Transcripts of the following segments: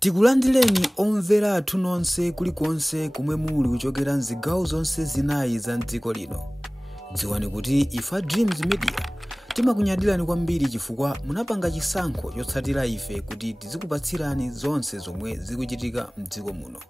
Tikulandireni omvera athu nonse kulikonse kumwe muli kuchokera mzigawo zonse zinayi za mdziko lino. Dziwani kuti ife Dreams Media timakunyadirani kwambiri chifukwa munapanga chisankho chotsatira ife kuti tizikupatsirani zonse zomwe zikuchitika mdziko muno.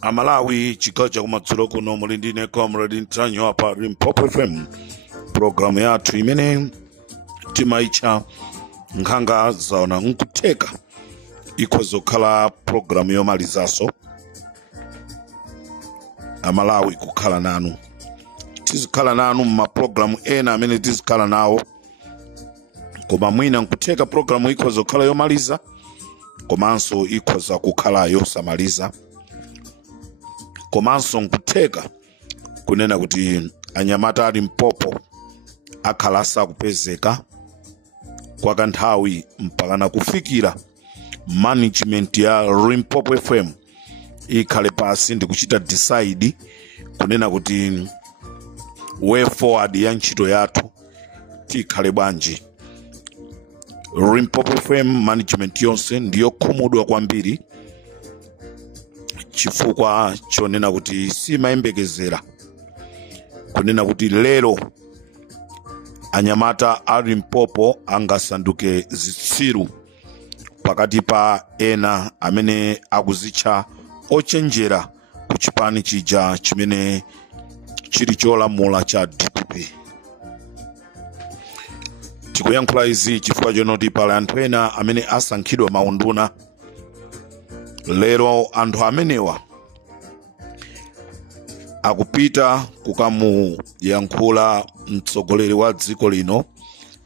Amalawi chigawo chakumadzulo kuno muli ndine Comrade Ntanyo apa Limpopo FM, programu yathu imene timaitcha nkhanga zaona nkuteka ikhozokhala programu yomalizaso. Amalawi kukhala nanu, tizikhala nanu mmaprogramu ena amene tizikhala nawo, koma mwina nkuteka programu ikhozokhala yomaliza komanso ikhoza kukhala yosamaliza, komanso nkuteka kunena kuti anyamata ali Limpopo akhala sakupezeka kwa kanthawi mpakana kufikira management ya Limpopo FM ikhale pasi ndi kuchita decide kunena kuti way forward ya ntchito yathu tikhale bwanji. Limpopo FM management yonse ndiyo khumudwa kwambiri chifukwa chonena kuti simayembekezera kunena kuti lero anyamata a Limpopo angasanduke zitsiru pakati pa ena amene akuzitcha ochenjera ku chipani chija chimene chili cholamula cha DPP. Tikuyankhula izi chifukwa chonoti pali anthu ena amene asankhidwa maunduna. Lero anthu amenewa akupita kukamuyankhula mtsogoleri wa dziko lino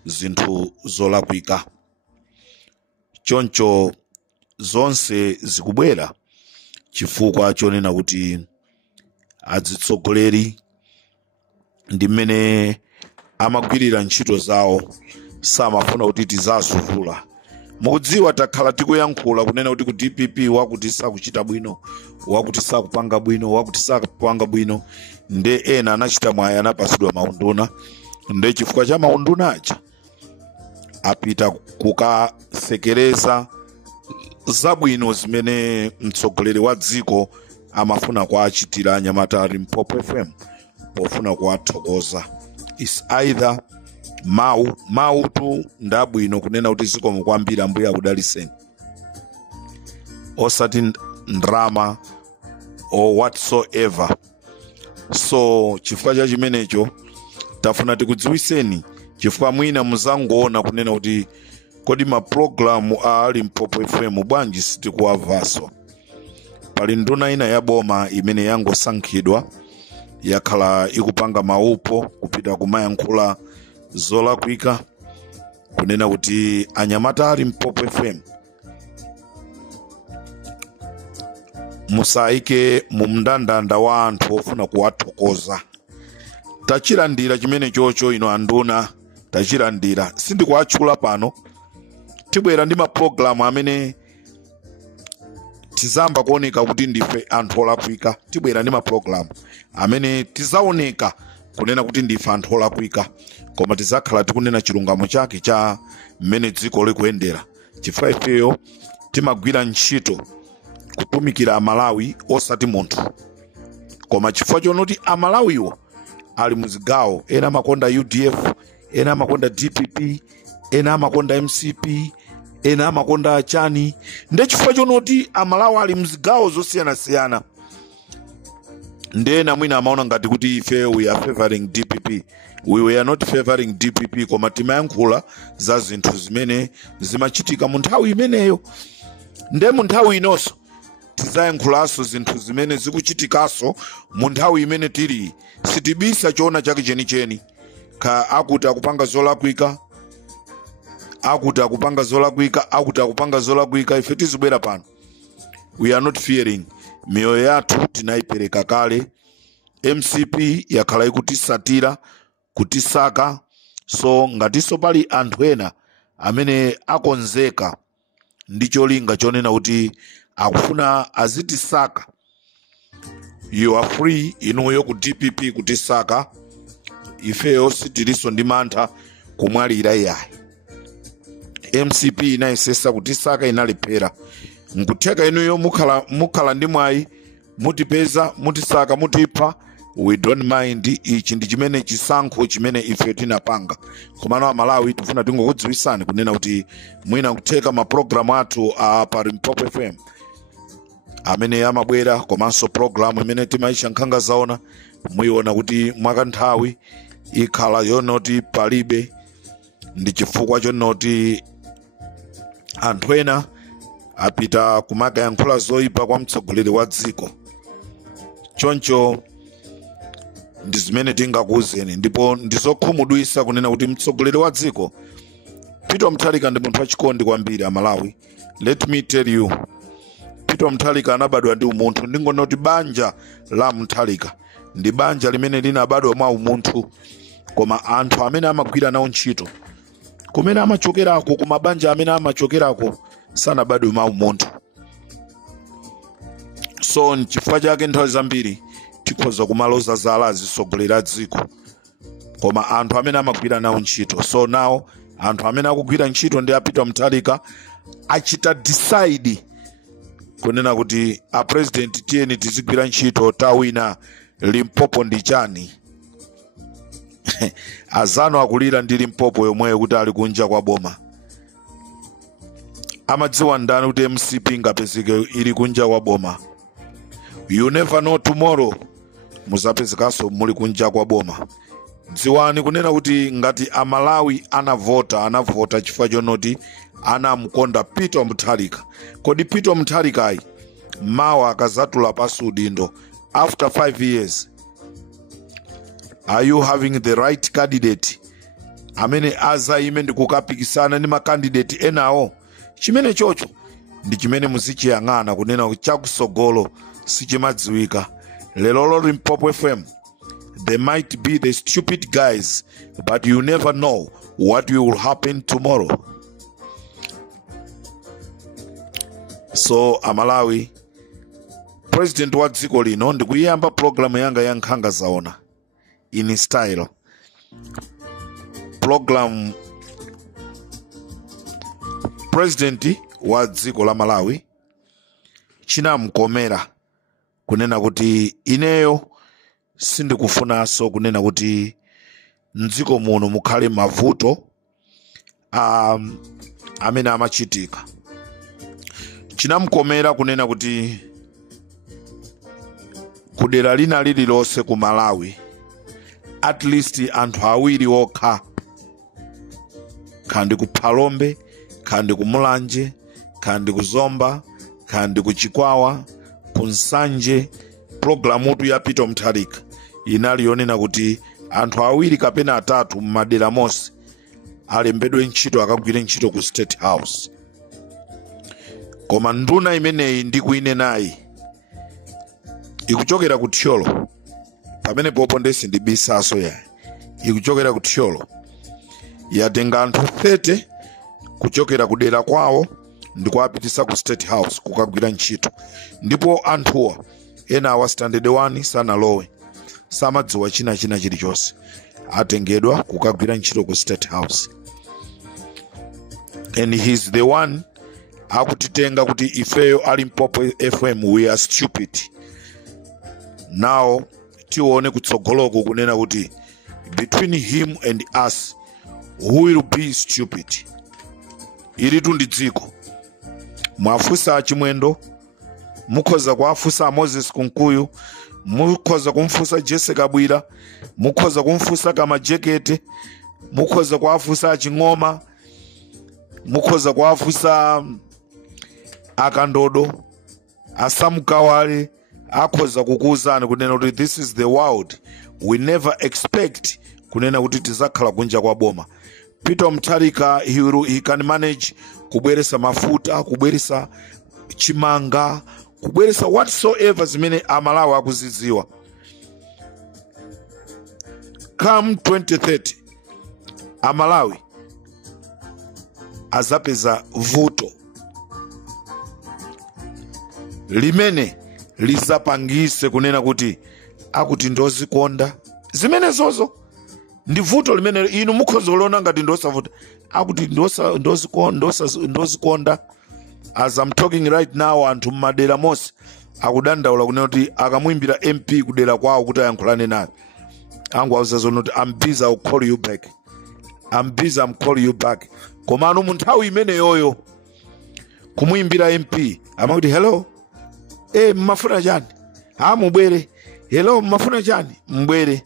zinthu zolakwika. Choncho zonse zikubwera chifukwa chonena kuti adzitsogoleri ndi mmene amagwirira ntchito zawo samafuna kuti tizazuvula. Mukudziwa takhala tikuyankhula kunena kuti ku DPP wakuti sakuchita bwino, wakuti sakupanga bwino, wakuti sakupanga bwino, nde ena anachita mwayi anapasidwa maunduna, nde chifukwa cha maunduna aja apita kukasekereza zabwino zimene mtsogoleri wa dziko amafuna kuachitira anyamata a Limpopo FM pofuna kuwathokoza. Is either mawu tu ndabwino kunena kuti zikomo kwambiri ambuye akudaliseni, osati ndrama or whatsoever. So chifukwa cha chimenecho tafuna tikudziwiseni chifukwa mwina muzangoona kunena kuti kodi maprogramu a Limpopo FM bwanji sitikuwavaso. Pali nduna ina ya boma imene yangosankhidwa yakhala ikupanga maupo kupita kumayankhula zolakwika kunena kuti anyamata a Limpopo FM musaike mu mndandanda wa anthu ofuna kuwathokoza. Tachilandira chimene chocho ino anduna, tachilandira. Sindikuwatchula pano, tibwera ndi maprogramu amene tizamba kuoneka kuti ndife anthu olakwika. Tibwera ndi maprogramu amene tizaoneka kunena kuti ndife anthu olakwika, koma tizakhala tikunena chilungamo chake cha mmene dziko likuyendera. Chifukwa ifeyo timagwira ntchito kutumikira Amalawi osati munthu, koma chifukwa chonoti Amalawiwo ali muzigawo, ena amakonda UDF, ena amakonda DPP, ena amakonda MCP, ena amakonda chani. Nde chifukwa chonoti Amalawi ali muzigawo zosiyanasiyana, ndena mwina amaona ngati kuti ife we are favoring DPP. We are not favoring DPP, koma timayankhula za zinthu zimene zimachitika mu nthawi imeneyo. Nde mu nthawi inonso tizayankhulaso zinthu zimene zikuchitikaso mu nthawi imene tili. Sitibisa choona chake chenicheni ka akuti akupanga zolakwika, akuti akupanga zolakwika, akuti akupanga zolakwika. Ife tizibwera pano, we are not fearing. Miyoyo yathu tinaipereka kale. MCP yakhala ikutisatira, kutisaka. So ngatiso pali anthu ena amene akonzeka ndi cholinga chonena kuti akufuna azitisaka, you are free inuyo ku DPP kutisaka. Ifeyo sitiliso ndi mantha kumwalira iyayi. MCP inayesesa kuti saka inalephera nkutheka inuyo mukhala ndi mwayi mutipeza mutisaka mutipha, we don't mind. Ichi ndi chimene chisankho chimene ife tinapanga. Komano Amalawi tifuna tingokudziwisani kunena kuti mwina kutheka maprogramu athu pa Limpopo FM amene amabwera, komanso programu imene timaisha nkhanga zaona muyiona kuti mwakanthawi ikhala yonoti palibe, ndi chifukwa chonoti anthu ena apita kumakayankhula zoyipa kwa mtsogoleri wa dziko. Choncho ndi zimene tingakuwuzeni, ndipo ndizokhumudwisa kunena kuti mtsogoleri wa dziko Peter Mutharika ndi munthu wachikondi kwambiri Amalawi. Let me tell you, Peter Mutharika anabadwa ndi umunthu. Ndingonoti banja la Mutharika ndi banja limene linabadwa mwa umunthu, koma anthu amene amagwira nawo ntchito kumene amachokerako, kumabanja amene amachokerako sanabadwe mwa umunthu. So nchifukwa chake nthawi zambiri tikhoza kumaloza zala zisogolera dziko, koma anthu amene amagwira nawo ntchito. So nawo anthu amene akugwira ntchito ndi Peter Mutharika achita decide kunena kuti a president tiyeni tizigwira ntchito tawina Limpopo ndi chani. Azano akulira ndi Limpopo yomweyo kuti ali kunja kwa boma. Amadziwa ndani kuti MCP ngapezeke ili kunja kwa boma. You never know tomorrow muzapezekanso muli kunja kwa boma. Dziwani kunena kuti ngati Amalawi anavota chifukwa chonoti anamukonda Peter Mutharika. Kodi Peter Mutharika mawa akazatula pasi udindo after 5 years, are you having the right candidate amene azaime ndi kukapikisana ndi makandidate enawo? Chimene chocho ndi chimene muzichiyang'ana kunena kuti chakusogolo sichimadziwika. Lero Limpopo FM, they might be the stupid guys, but you never know what will happen tomorrow. So Amalawi, president wa dziko lino ndikuyamba programu yanga ya nkhanga zaona in style. Program president wa dziko la Malawi chinamkomera kunena kuti ineyo sindikufunanso kunena kuti mdziko muno mukhale mavuto amene amachitika. Chinamkomera kunena kuti kudera lina lililonse ku Malawi at least anthu awiri okha, kandi ku Phalombe, kandi ku Mulanje, kandi ku Zomba, kandi ku Chikwawa, ku Nsanje, programu ya Peter Mutharika inali yonena kuti anthu awiri kapena atatu mmadera monse alembedwe ntchito akagwire ntchito ku State House. Koma nduna imeneyi ndikuine nayi ikuchokera ku Thyolo, pamene popo ndesi ndibisaso ya ikuchokera ku Thyolo, yatenga anthu 30 kuchokera kudera kwawo ndikuapitisa ku State House kukagwira ntchito, ndipo anthuwa ena awa standard 1 sanalowe, samadziwa china chilichonse, atengedwa kukagwira ntchito ku State House. And he's the one akutitenga kuti ifeyo Limpopo FM we are stupid. Now tione kutsogoloko kunena kuti between him and us who will be stupid. Ili tundi dziko mwafusa Chimwendo, mukhoza kuafusa Moses Kunkuyu, mukhoza kumfusa Jesse Kabwira, mukhoza kumfusa Kamajekete, mukhoza kuafusa Chingoma, mukhoza kuafusa Akandodo, Asamukawale, akhoza kukuuzani kunena kuti this is the world we never expect kunena kuti tizakhala kunja kwa boma. Peter Mutharika he can manage kubweresa mafuta, kubweresa chimanga, kubweresa whatsoever zimene Amalawi akuzidziwa. Come 2030 Amalawi azapeza vuto limene lizapangise kunena kuti akuti ndozikonda zimene zozo ndi vuto limene inu mukhoza kuliona ngati ndosavuta akuti ndosikonda. As I'm talking right now, anthu mmadera monse akudandaula kunena kuti akamuimbira MP kudera kwawo kuti ayankhulane naye angu auza zonoti I'm busy, I'll call you back. I'm busy, I'm calling you back. Komano munthawi imene yoyo kumuimbira MP amakuti hello, mmafuna chani? Mubwere. Hello, mmafuna chani? Mbwere.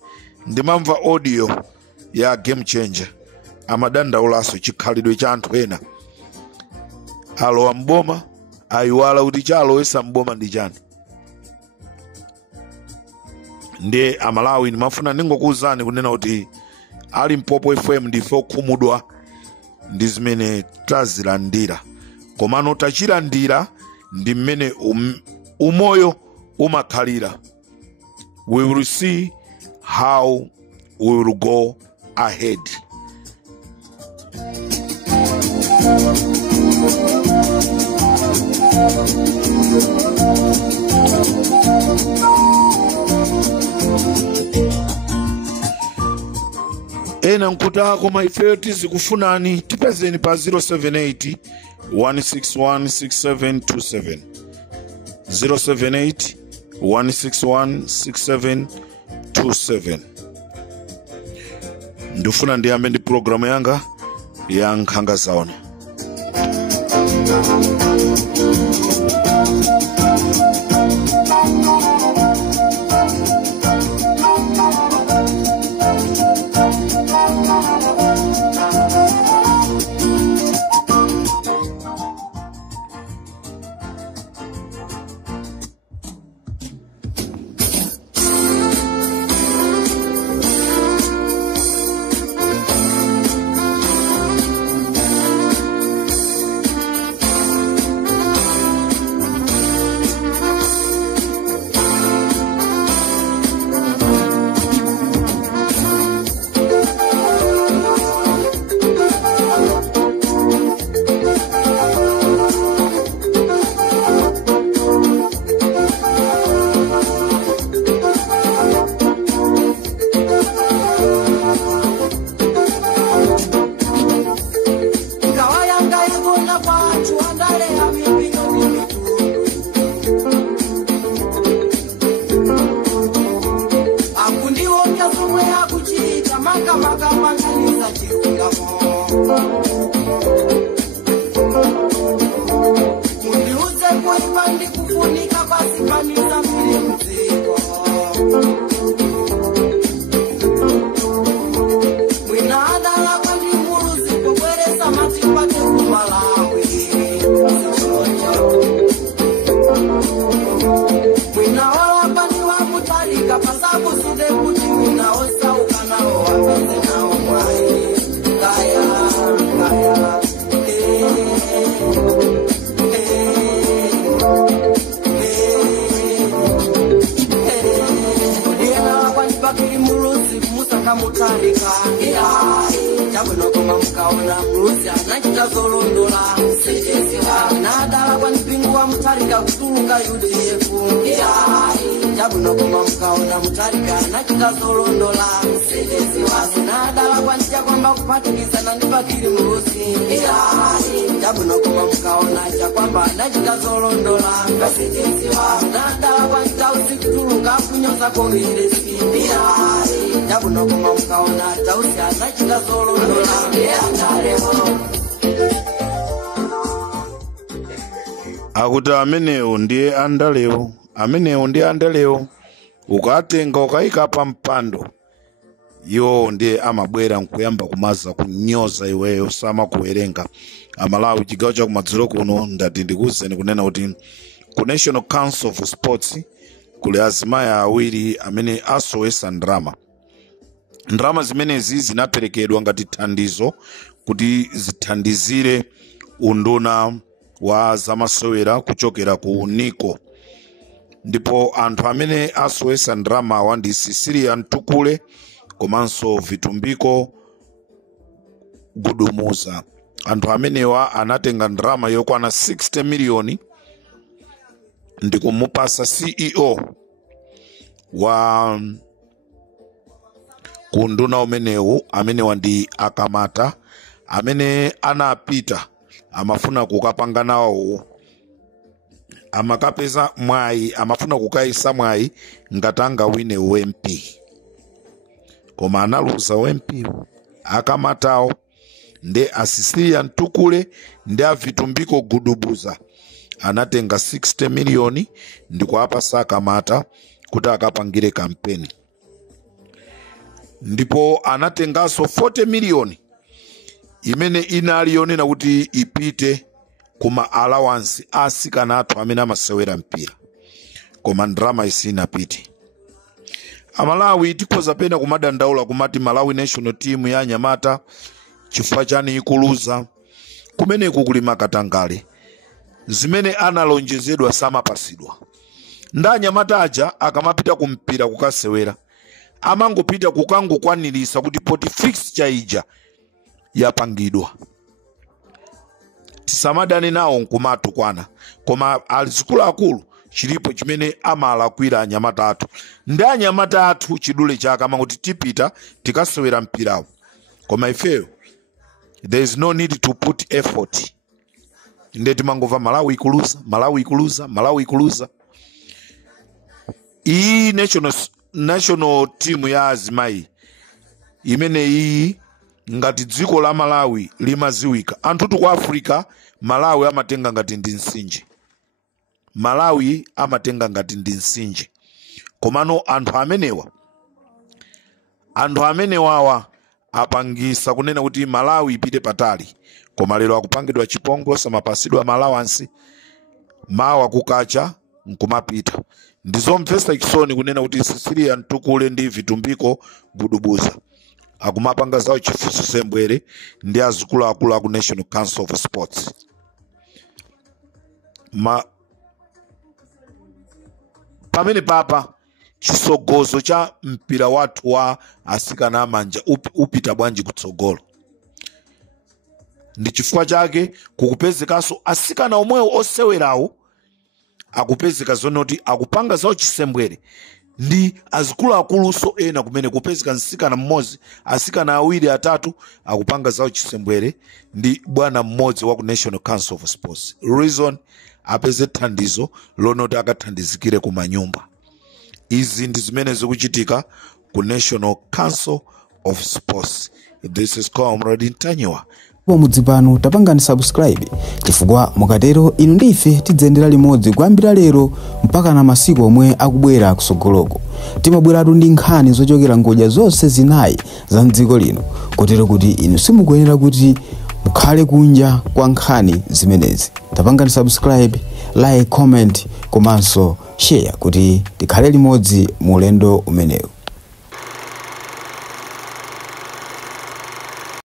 Ndimamva audio ya Game Changer amadandaulaso chikhalidwe cha anthu ena alowa mboma ayiwala kuti chalowesa mboma ndi chani. Ndiye Amalawi ndimafuna ningokuwuzani kunena kuti ali Mpopo FM ndife okhumudwa ndi zimene tazilandira, komano tachilandira ndi mmene umoyo umakhalira. We will see how we will go ahead. Ena nkuta koma ifeyo tizikufunani tipezeni pa 078 161 6727 078 161 6727. Ndifuna ndiyambe ndi programu yanga ya Nkhanga Zaona. Akuti amenewo ndiye andalewo ukatenga ukayika pa mpando yo ndiye amabwera nkuyamba kumaza kunyoza iweyo samakuwerenga. Amalawi chigawo cha kumadzulo kuno ndati ndikuwuzeni kunena kuti ku National Council of Sports kuli azimayi awiri amene asowesa ndrama zimenezi zinaperekedwa ngati thandizo kuti zithandizire unduna wa zamasewera kuchokera ku NICO. Ndipo anthu amene asowesa ndrama wa ndi Sisilia Ntukule komanso Vitumbiko Gudumuza. Anthu amenewa anatenga ndrama yokwana 60 miliyoni ndi kumupasa CEO wa kunduna umenewu amene wandi akamata amene anapita amafuna kukapanga nawo amakapeza mwayi amafuna kukaisa mwayi ngatanga wine UMP koma analuza UMP akamatawo nde Asisilia Ntukule nde Avitumbiko Gudubuza anatenga 60 milioni ndiko apasa akamata kuti akapangire kampeni ndipo anatengaso 40 milioni imene inalionena kuti ipite kuma allowance asikana athu amene amasewera mpira koma ndrama isinapite. Amalawi tikhoza pena kumadandaula kumati Malawi national team ya anyamata chifukwa chani ikuluza kumeneku kuli makatangale zimene analonjezedwa samapasidwa. Nda anyamata aja akamapita kumpira kukasewera amangopita kukangokwanirisa kuti poti fixture ija yapangidwa. Tisamadani nawo nkumatu kwana koma alizikulu akulu chilipo chimene amalakwira anyamata athu. Ndi anyamata athu chidule chake amanguti tipita tikasewera mpirawo koma ifeyo there is no need to put effort. Ndeti mangova Malawi ikuluza, Malawi ikuluza, Malawi ikuluza. Iyi national team ya azimai imene iyi ngati dziko la Malawi limaziwika. Anthu kwa Africa Malawi amatenga ngati ndi nsinje. Malawi amatenga ngati ndi nsinje. Komano anthu amenewa apangisa kunena kuti Malawi ipite patali. Koma lero akupangidwa chipongwe samapasidwa malawansi mawa kukacha nkumapita. Ndizomvesa chisoni kunena kuti Asisilia Ntukule ndi Vitumbiko Gudubuza akumapanga zawo chifusu sembwere ndi azikulu akulu aku National Council of Sports. Pamene papa chisogozo cha mpira watu wa asikana amanja upita bwanji kutsogolo. Ndi chifukwa chake kukupezekaso asikana omwewo osewerawo akupezeka zonoti akupanga zawo chisembwere ndi azikulu akuluso ena kumene kupezeka nsikana mmozi asikana awiri atatu akupanga zawo chisembwere ndi bwana mmodzi wa ku National Council of Sports. Reason apeze thandizo lonoti akathandizikire ku manyumba. Izi ndi zimene zikuchitika ku National Council of Sports. This is Comrade Ntanyiwa. Mudzi pano tapangani subscribe chifukwa mukatero inu ndife tidzendera limodzi kuyambira lero mpaka na masiku omwe akubwera kusogoloko. Timabweratu ndi nkhani zochokera ngodya zonse zinayi za mdziko lino kotero kuti inu simukuyenera kuti mukhale kunja kwa nkhani zimenezi. Tapangani subscribe, like, comment komanso share kuti tikhale limodzi mu ulendo umenewu.